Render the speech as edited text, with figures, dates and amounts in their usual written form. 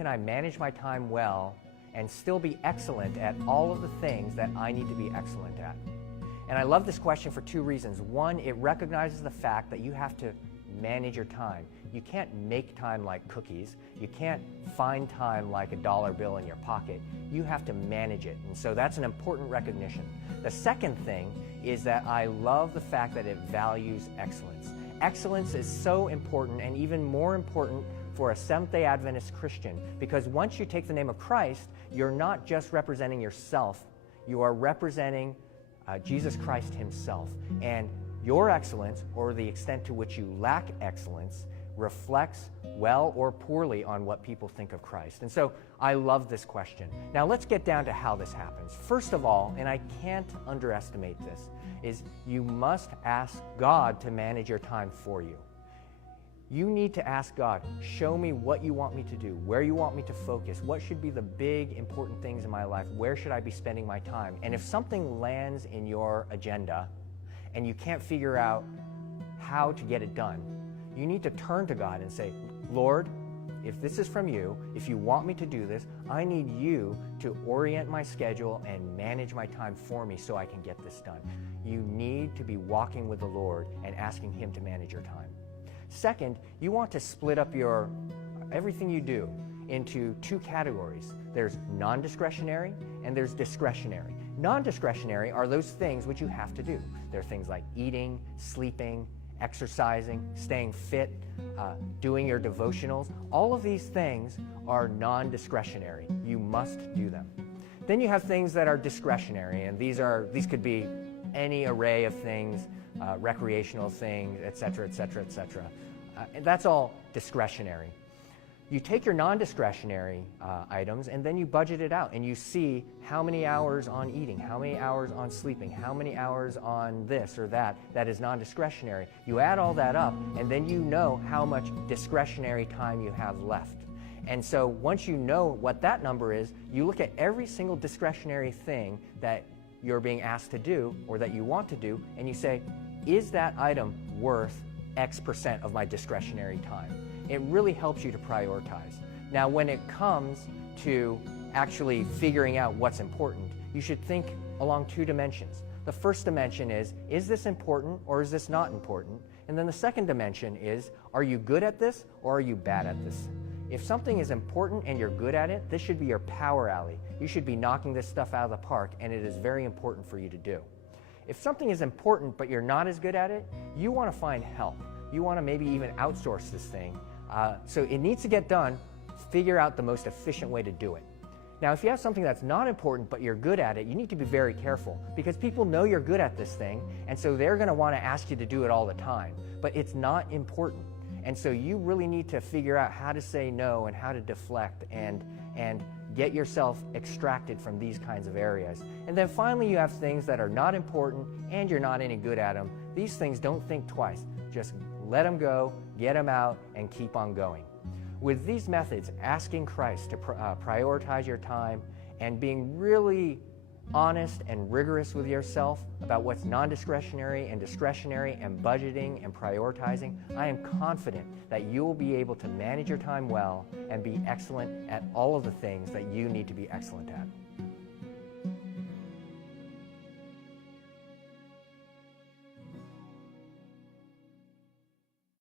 can I manage my time well and still be excellent at all of the things that I need to be excellent at? And I love this question for two reasons. One, it recognizes the fact that you have to manage your time. You can't make time like cookies. You can't find time like a dollar bill in your pocket. You have to manage it. And so that's an important recognition. The second thing is that I love the fact that it values excellence. Excellence is so important, and even more important for a Seventh-day Adventist Christian, because once you take the name of Christ, you're not just representing yourself, you are representing Jesus Christ himself. And your excellence, or the extent to which you lack excellence, reflects well or poorly on what people think of Christ. And so I love this question. Now let's get down to how this happens. First of all, and I can't underestimate this, is you must ask God to manage your time for you. You need to ask God, show me what you want me to do, where you want me to focus, what should be the big important things in my life, where should I be spending my time? And if something lands in your agenda and you can't figure out how to get it done, you need to turn to God and say, Lord, if this is from you, if you want me to do this, I need you to orient my schedule and manage my time for me so I can get this done. You need to be walking with the Lord and asking him to manage your time. Second, you want to split up everything you do into two categories. There's non-discretionary and there's discretionary. Non-discretionary are those things which you have to do. They're things like eating, sleeping, exercising, staying fit, doing your devotionals. All of these things are non-discretionary. You must do them. Then you have things that are discretionary, and these could be any array of things, recreational things, etc., etc., etc. And that's all discretionary. You take your non-discretionary items and then you budget it out, and you see how many hours on eating, how many hours on sleeping, how many hours on this or that is non-discretionary. You add all that up, and then you know how much discretionary time you have left. And so once you know what that number is, you look at every single discretionary thing that you're being asked to do or that you want to do, and you say, is that item worth X% of my discretionary time? It really helps you to prioritize. Now, when it comes to actually figuring out what's important, you should think along two dimensions. The first dimension is this important or is this not important? And then the second dimension is, are you good at this or are you bad at this? If something is important and you're good at it, this should be your power alley. You should be knocking this stuff out of the park, and it is very important for you to do. If something is important but you're not as good at it, you want to find help. You want to maybe even outsource this thing. So it needs to get done. Figure out the most efficient way to do it. Now, if you have something that's not important but you're good at it, you need to be very careful, because people know you're good at this thing, and so they're going to want to ask you to do it all the time. But it's not important. And so you really need to figure out how to say no and how to deflect and get yourself extracted from these kinds of areas. And then finally, you have things that are not important and you're not any good at them. These things, don't think twice. Just let them go, get them out, and keep on going. With these methods, asking Christ to prioritize your time and being really honest and rigorous with yourself about what's non-discretionary and discretionary, and budgeting and prioritizing, I am confident that you will be able to manage your time well and be excellent at all of the things that you need to be excellent at.